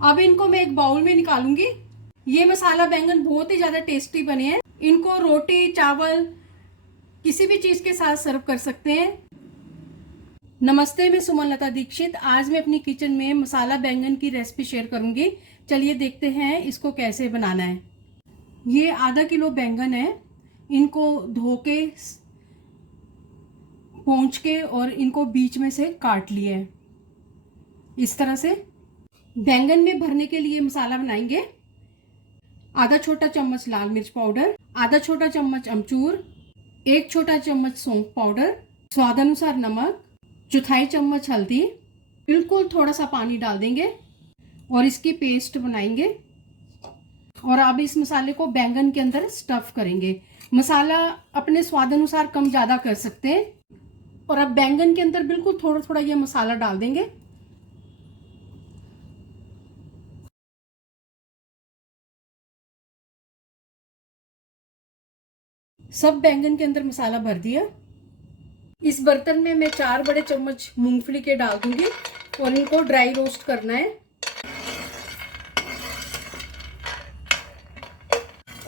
अब इनको मैं एक बाउल में निकालूंगी। ये मसाला बैंगन बहुत ही ज़्यादा टेस्टी बने हैं। इनको रोटी चावल किसी भी चीज़ के साथ सर्व कर सकते हैं। नमस्ते, मैं सुमन लता दीक्षित। आज मैं अपनी किचन में मसाला बैंगन की रेसिपी शेयर करूंगी। चलिए देखते हैं इसको कैसे बनाना है। ये आधा किलो बैंगन है। इनको धो के पोंछ के और इनको बीच में से काट लिए है। इस तरह से बैंगन में भरने के लिए मसाला बनाएंगे। आधा छोटा चम्मच लाल मिर्च पाउडर, आधा छोटा चम्मच अमचूर, एक छोटा चम्मच सौंफ पाउडर, स्वादानुसार नमक, चौथाई चम्मच हल्दी, बिल्कुल थोड़ा सा पानी डाल देंगे और इसकी पेस्ट बनाएंगे। और अब इस मसाले को बैंगन के अंदर स्टफ करेंगे। मसाला अपने स्वादानुसार कम ज़्यादा कर सकते हैं। और अब बैंगन के अंदर बिल्कुल थोड़ा थोड़ा ये मसाला डाल देंगे। सब बैंगन के अंदर मसाला भर दिया। इस बर्तन में मैं 4 बड़े चम्मच मूंगफली के डाल दूंगी और इनको ड्राई रोस्ट करना है।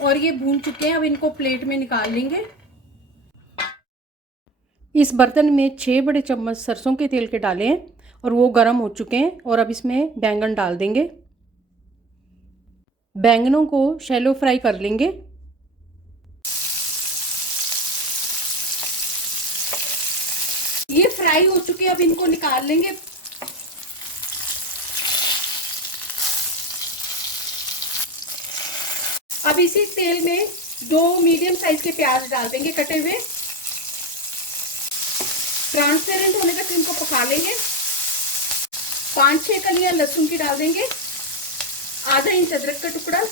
और ये भून चुके हैं, अब इनको प्लेट में निकाल लेंगे। इस बर्तन में 6 बड़े चम्मच सरसों के तेल के डाले हैं और वो गर्म हो चुके हैं। और अब इसमें बैंगन डाल देंगे। बैंगनों को शैलो फ्राई कर लेंगे। ये फ्राई हो चुके हैं, अब इनको निकाल लेंगे। अब इसी तेल में 2 मीडियम साइज के प्याज डाल देंगे कटे हुए। ट्रांसपेरेंट होने तक इनको पका लेंगे। 5-6 कलियां लहसुन की डाल देंगे। आधा इंच अदरक का टुकड़ा,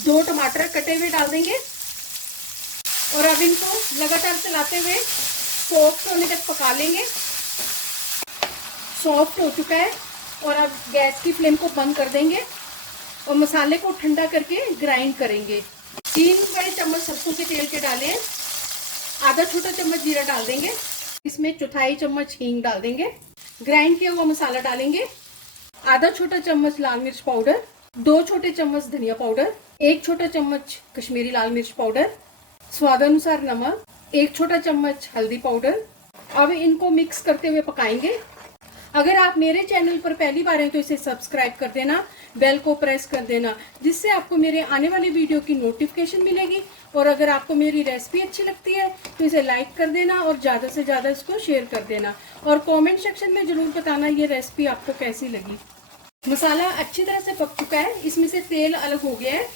दो टमाटर कटे हुए डाल देंगे। और अब इनको लगातार चलाते हुए सॉफ्ट होने तक पका लेंगे। सॉफ्ट हो चुका है और अब गैस की फ्लेम को बंद कर देंगे और मसाले को ठंडा करके ग्राइंड करेंगे। 3 बड़े चम्मच सरसों के तेल के डाले हैं। आधा छोटा चम्मच जीरा डाल देंगे। इसमें चौथाई चम्मच हींग डाल देंगे। ग्राइंड किया हुआ मसाला डालेंगे। आधा छोटा चम्मच लाल मिर्च पाउडर, 2 छोटे चम्मच धनिया पाउडर, 1 छोटा चम्मच कश्मीरी लाल मिर्च पाउडर, स्वादानुसार नमक, 1 छोटा चम्मच हल्दी पाउडर। अब इनको मिक्स करते हुए पकाएंगे। अगर आप मेरे चैनल पर पहली बार हैं तो इसे सब्सक्राइब कर देना, बेल को प्रेस कर देना, जिससे आपको मेरे आने वाली वीडियो की नोटिफिकेशन मिलेगी। और अगर आपको मेरी रेसिपी अच्छी लगती है तो इसे लाइक कर देना और ज़्यादा से ज़्यादा इसको शेयर कर देना। और कमेंट सेक्शन में ज़रूर बताना ये रेसिपी आपको कैसी लगी। मसाला अच्छी तरह से पक चुका है, इसमें से तेल अलग हो गया है।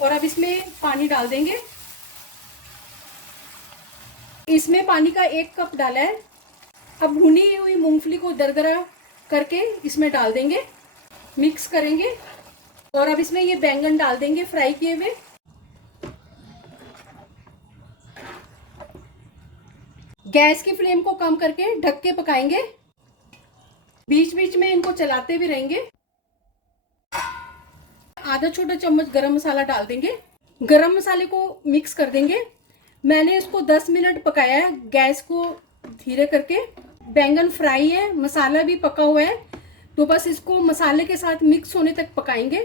और अब इसमें पानी डाल देंगे। इसमें पानी का 1 कप डाला है। अब भुनी हुई मूंगफली को दरदरा करके इसमें डाल देंगे, मिक्स करेंगे। और अब इसमें ये बैंगन डाल देंगे फ्राई किए हुए। गैस की फ्लेम को कम करके ढक के पकाएंगे। बीच बीच में इनको चलाते भी रहेंगे। आधा छोटा चम्मच गरम मसाला डाल देंगे। गरम मसाले को मिक्स कर देंगे। मैंने इसको 10 मिनट पकाया है गैस को धीरे करके। बैंगन फ्राई है, मसाला भी पका हुआ है, तो बस इसको मसाले के साथ मिक्स होने तक पकाएंगे।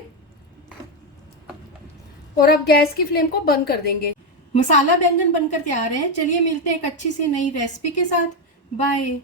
और अब गैस की फ्लेम को बंद कर देंगे। मसाला बैंगन बनकर तैयार है। चलिए मिलते हैं एक अच्छी सी नई रेसिपी के साथ। बाय।